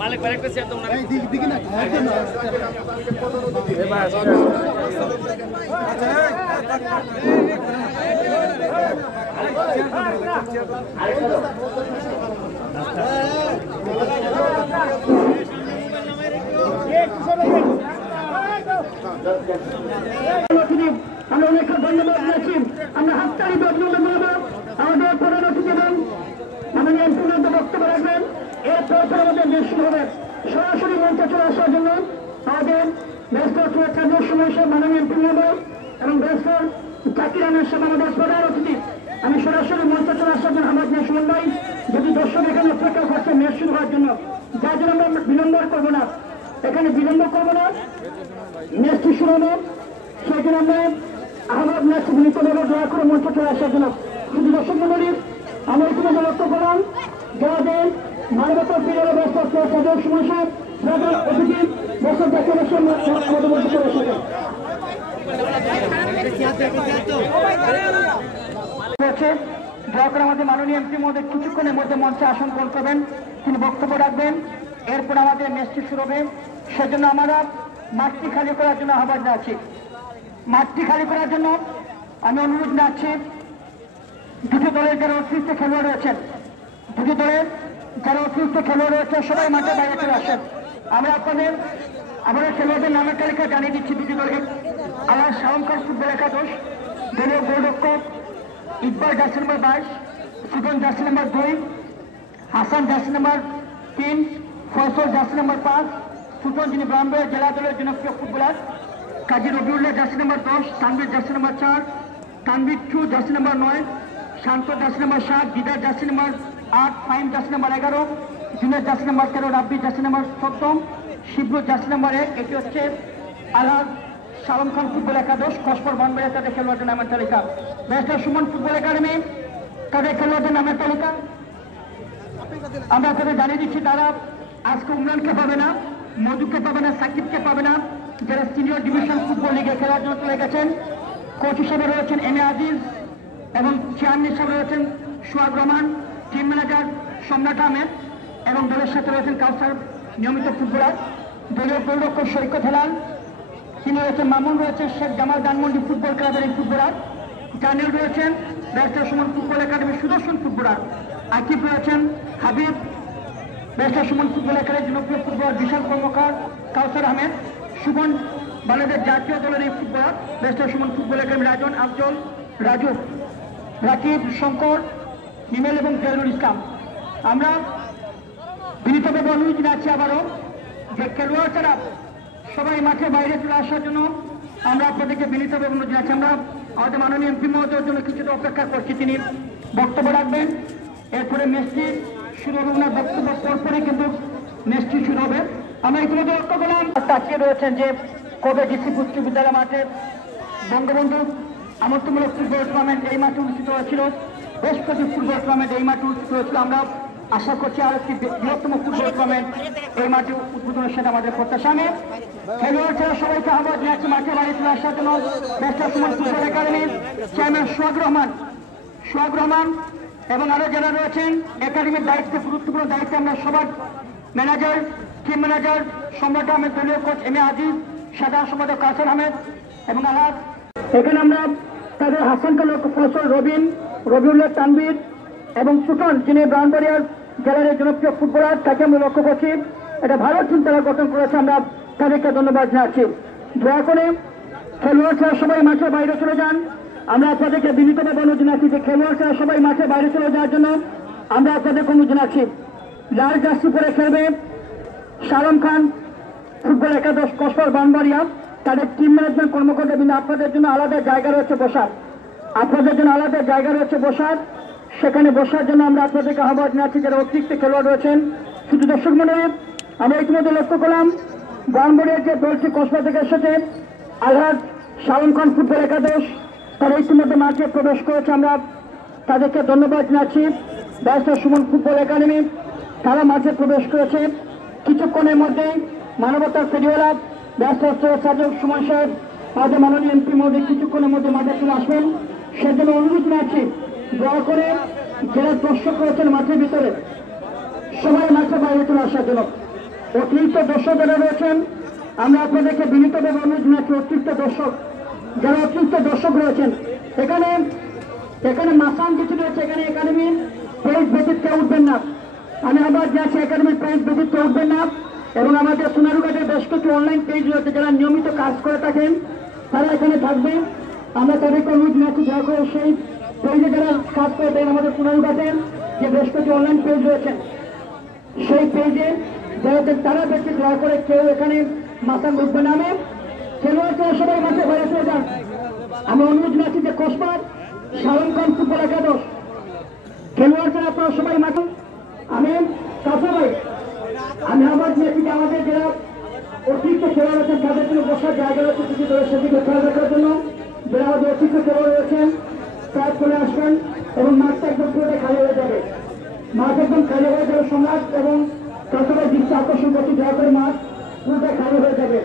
মালিক আরেকটা চেয়ার দাও না এই দিকে না আমরা অনেক ধন্যবাদ দিয়েছি। আমরা হাততালি অভিনন্দন জানাবো আমাদের প্রধান অতিথি এবং মাননীয় এমপি বক্তব্য রাখবেন। এরপর আমাদের দেশ শুরু হবে। সরাসরি মঞ্চে চলে আসার জন্য আমাদের ব্যস্ত কাজের সময় মাননীয় এমপি এবং ব্যস্ত জাকির আহমেদ সাহেব আমাদের প্রধান অতিথি। আমি সরাসরি মঞ্চে চলে আসার জন্য আমার যে সুমন ভাই যদি দর্শক এখানে অপেক্ষা করছে ম্যাচ শুরু হওয়ার জন্য, যার জন্য আমরা বিলম্ব করবো না, এখানে বিলম্ব করবো না, ম্যাচটি শুরু হবে। সেই জন্য আমরা আহ্বান ম্যাচ বিনীতভাবে দয়া করে মঞ্চে চলে আসার জন্য। শুধু দর্শক মন্ডলীর আমরা ইতিমধ্যে লক্ষ্য করলাম যাদের মানবতার ফিরে ব্যস্ত সাধারণ সমস্যা প্রধান অতিথি দর্শক জাতীয় আমাদের মধ্যে চলে এসেছে। দয়া করে আমাদের মাননীয় এমপি মহোদয় কিছুক্ষণের মধ্যে মঞ্চে আসন গ্রহণ করবেন, তিনি বক্তব্য রাখবেন। এরপর আমাদের ম্যাচটি শুরু হবে। সেজন্য আমরা মাঠটি খালি করার জন্য আহ্বান জানাচ্ছি। মাঠটি খালি করার জন্য আমি অনুরোধ জানাচ্ছি দুটি দলের যারা অতিরিক্ত খেলোয়াড় রয়েছেন, দুটি দলের যারা অতিরিক্ত খেলোয়াড় রয়েছে সবাই মাঠে বাইরে চলে আসেন। আমরা আমাদের খেলোয়াড়দের নামের তালিকা জানিয়ে দিচ্ছি। দুটি দলের আল্লাহ শাওন খান ফুটবল একাদশ, দলীয় গোলরক্ষক Iqbal jersey number 22, Sujan jersey number 2, Hasan jersey number 3, Faisal jersey number 5, Sujan যিনি ব্রাহ্মণবাড়িয়া জেলা দলের জনপ্রিয় footballer, Kazi Rabiullah jersey number 10, Tanvir jersey number 4, Tanvir Chu jersey number 9, Shanto jersey number 7, Didar jersey number 8, Faim jersey number 11, জুনের jersey number 13, Rabbi jersey number 14, Shibru jersey number 1। এটি হচ্ছে আলহাজ শাওন খান ফুটবল একাদশ কসবর ব্রাহ্মণবাড়িয়া তাদের খেলোয়াড়দের নামের তালিকা। ব্যারিস্টার সুমন ফুটবল একাডেমি তাদের খেলোয়াড়দের নামের তালিকা আমরা তাদের জানিয়ে দিচ্ছি। তারা আজকে উমরানকে পাবে না, মধুকে পাবে না, সাকিবকে পাবে না, যারা সিনিয়র ডিভিশন ফুটবল লিগে খেলার জন্য চলে গেছেন। কোচ হিসেবে রয়েছেন এম এ আজিজ এবং চেয়ারম্যান হিসেবে রয়েছেন সোহাগ রহমান, টিম ম্যানেজার সম্রাট আহমেদ এবং দলের সাথে রয়েছেন কাউসার নিয়মিত ফুটবলার, দলীয় গোলরক্ষক সৈকত হেলাল, তিনি রয়েছেন মামুন, রয়েছেন শেখ জামাল ধানমন্ডি ফুটবল ক্লাবের এই ফুটবলার, জানিল রয়েছেন ব্যারিস্টার সুমন ফুটবল একাডেমির সুদর্শন ফুটবলার, আকিব রয়েছেন হাবিব, ব্যারিস্টার সুমন ফুটবল একাডেমির জনপ্রিয় ফুটবলার বিশাল কর্মকার, কাউসার আহমেদ, সুমন বাংলাদেশ জাতীয় দলের এই footballer, barrister Suman football academy Rajan, Afzal, Raju, Rakib, Shankar, Nimel এবং জয়নুল ইসলাম। আমরা বিনীতভাবে অনুরোধ জানাচ্ছি আবারও যে খেলোয়াড় ছাড়া সবাই মাঠে বাইরে চলে আসার জন্য আমরা আপনাদেরকে বিনীতভাবে অনুরোধ জানাচ্ছি। আমরা আমাদের মাননীয় এমপি মহোদয়ের জন্য কিছুটা অপেক্ষা করছি, তিনি বক্তব্য রাখবেন। এরপরে ম্যাচটি শুরু হবে, ওনার বক্তব্য পরপরই কিন্তু ম্যাচটি শুরু হবে। আমরা ইতিমধ্যে লক্ষ্য করলাম তাকিয়ে রয়েছেন যে কবে ডিসি উচ্চ বিদ্যালয় মাঠে বঙ্গবন্ধু আমন্ত্রণমূলক ফুটবল টুর্নামেন্ট এই মাঠে অনুষ্ঠিত হয়েছিল। বেশ কিছু ফুটবল টুর্নামেন্ট এই মাঠে অনুষ্ঠিত হয়েছিল। আমরা আশা করছি আর একটি বৃহত্তম ফুটবল টুর্নামেন্ট এই মাঠে উদ্বোধনের সাথে আমাদের প্রত্যাশা। আমি খেলোয়াড় ছাড়া সবাইকে আহ্বান জানাচ্ছি মাঠে বাড়ি চলে আসার জন্য। ব্যারিস্টার সুমন ফুটবল একাডেমির চেয়ারম্যান সোহাগ রহমান এবং আরো যারা রয়েছেন একাডেমির দায়িত্বে, গুরুত্বপূর্ণ দায়িত্বে আমরা সবার ম্যানেজার, টিম ম্যানেজার সম্রাট আহমেদ, দলীয় কোচ এম এ আজিজ, সাধারণ সম্পাদক কাউসার আহমেদ এবং আলাদ। এখানে আমরা তাদের হাসান কালক, ফসল, রবিউল্লাহ, তানভীর এবং সুটন যিনি ব্রাহ্মণবাড়িয়ার জেলার জনপ্রিয় ফুটবলার, তাকে আমরা লক্ষ্য করছি। এটা ভালো চিন্তারা গঠন করেছে, আমরা তাদেরকে ধন্যবাদ জানাচ্ছি। দয়া করে খেলোয়াড় ছাড়া সবাই মাঠের বাইরে চলে যান। আমরা আপনাদেরকে বিনীতভাবে অনুরোধ জানাচ্ছি যে খেলোয়াড় ছাড়া সবাই মাঠে বাইরে চলে যাওয়ার জন্য আমরা আপনাদেরকে অনুরোধ জানাচ্ছি। লাল জার্সি পরে খেলবে শাওন খান ফুটবল একাদশ কসবর ব্রাহ্মণবাড়িয়া, তাদের টিম ম্যানেজমেন্ট কর্মকর্তা কিন্তু আপনাদের জন্য আলাদা জায়গা রয়েছে বসার, সেখানে বসার জন্য আমরা আপনাদেরকে আহ্বান জানাচ্ছি যারা অতিরিক্ত খেলোয়াড় রয়েছেন। শুধু দর্শক মন্ডলী আমরা ইতিমধ্যে লক্ষ্য করলাম ব্রাহ্মণবাড়িয়ার যে দলটি কসবা থেকে এসেছে আলহাজ শাওন খান ফুটবল একাদশ, তারা ইতিমধ্যে মাঠে প্রবেশ করেছে। আমরা তাদেরকে ধন্যবাদ জানাচ্ছি। ব্যারিস্টার সুমন ফুটবল একাডেমি তারা মাঠে প্রবেশ করেছে। কিছুক্ষণের মধ্যেই মানবতার ফেরিওয়ালা ব্যারিস্টার সাজক সুমন সাহেব আমাদের মাননীয় এমপি মহোদয় কিছুক্ষণের মধ্যে মাঠে চলে আসবেন। সেজন্য অনুরোধ জানাচ্ছি দয়া করে যারা দর্শক রয়েছেন মাঠের ভিতরে সবাই মাঠে বাইরে চলে আসার জন্য। অতিরিক্ত দর্শক যারা রয়েছেন, আমরা আপনাদেরকে বিনীতভাবে অনুরোধ জানাচ্ছি, অতিরিক্ত দর্শক যারা অতিরিক্ত দর্শক রয়েছেন, এখানে মাসান কিছু রয়েছে, এখানে একাডেমির পেজ ব্যতীত কেউ উঠবেন না। আমি আবার যাচ্ছি, একাডেমির পেজ ব্যতীত কেউ উঠবেন না। এবং আমাদের সোনারুঘাটের বেশ কিছু অনলাইন পেজ রয়েছে, যারা নিয়মিত কাজ করে থাকেন তারা এখানে থাকবে। আমরা তাদেরকে অনুরোধ জানাচ্ছি, দয়া করে সেই পেজে যারা কাজ করে থাকেন, আমাদের সোনারুঘাটের যে বেশ কিছু অনলাইন পেজ রয়েছেন সেই পেজে যারা তারা ব্যক্তি দয়া করে কেউ এখানে মাথা উঠবে না। আমি খেলোয়াড়কে সবাই মাঠে বাইরে চলে যান। আমি অনুরোধ জানাচ্ছি যে কসবার শাহরুখ খান ফুটবল একাদশ খেলোয়াড়দের আপনারা সবাই মাঠে। আমি কাছে ভাই, আমি আবার দিয়েছি যে আমাদের যারা অতিরিক্ত খেলোয়াড় আছেন তাদের জন্য বসার জায়গা রয়েছে, কিছু করে সেদিকে খেয়াল রাখার জন্য যারা আমাদের অতিরিক্ত খেলোয়াড় রয়েছেন তারা চলে আসবেন এবং মাঠটা একদম পুরোটাই খালি হয়ে যাবে। মাঠ একদম খালি হয়ে যাবে সম্রাট এবং কাছাকাছি দৃষ্টি আকর্ষণ করতে দয়া করে মাঠ পুরোটাই খালি হয়ে যাবে।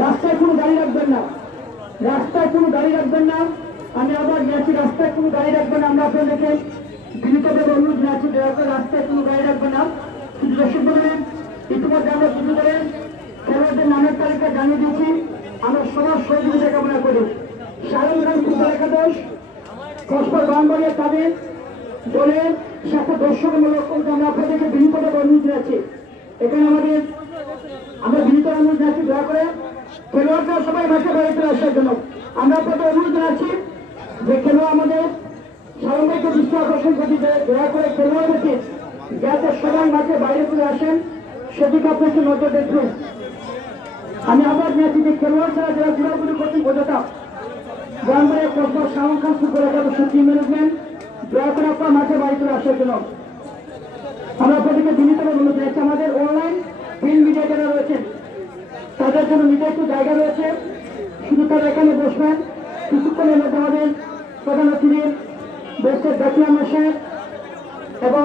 রাস্তায় কোনো গাড়ি রাখবেন না, রাস্তায় কোনো গাড়ি রাখবেন না। আমি আবার গেছি, রাস্তায় কোনো গাড়ি রাখবেন না। আমরা আপনাদেরকে বিনীতভাবে অনুরোধ জানাচ্ছি, দয়া করে রাস্তায় কোনো গাড়ি রাখবেন না। শুধু দর্শক বলবেন, ইতিমধ্যে আমরা শুরু করে খেলোয়াড়দের নামের তালিকা জানিয়ে দিচ্ছি। আমরা সবার সহযোগিতা কামনা করি। শাহরুখ খান ফুটবল একাদশ কসবার বাংবাড়িয়া তাদের দলের সাথে দর্শকমূলক আমরা আপনাদেরকে বিনীতভাবে অনুরোধ জানাচ্ছি। এখানে আমরা বিনীত অনুরোধ জানাচ্ছি, দয়া করে খেলোয়াড়রা সবাই মাঠে বাইরে চলে আসার জন্য আমরা আপনাদের অনুরোধ জানাচ্ছি যে খেলোয়াড় আমাদের সাধারণকে দৃষ্টি আকর্ষণ করতে দয়া করে খেলোয়াড় ব্যক্তি যাতে সবাই মাঠে বাইরে চলে আসেন সেদিকে আপনি একটু নজর দেখবেন। আমি আবার জানাচ্ছি যে খেলোয়াড় ছাড়া যারা ঘোরাঘুরি করছেন বোঝাটা গ্রামবাড়ি কসবা শাহরুখ খান ফুটবল একাদশ টিম ম্যানেজমেন্ট দয়া করে আপনার মাঠে বাইরে চলে আসার জন্য আমরা আপনাদেরকে বিনীতভাবে অনুরোধ জানাচ্ছি। আমাদের অনলাইন প্রিন্ট মিডিয়া যারা রয়েছেন তাদের জন্য নিজের একটু জায়গা রয়েছে, শুধু তারা এখানে বসবেন। কিছুক্ষণের মধ্যে আমাদের প্রধান অতিথির দেশের ডাকিয়া মশাই এবং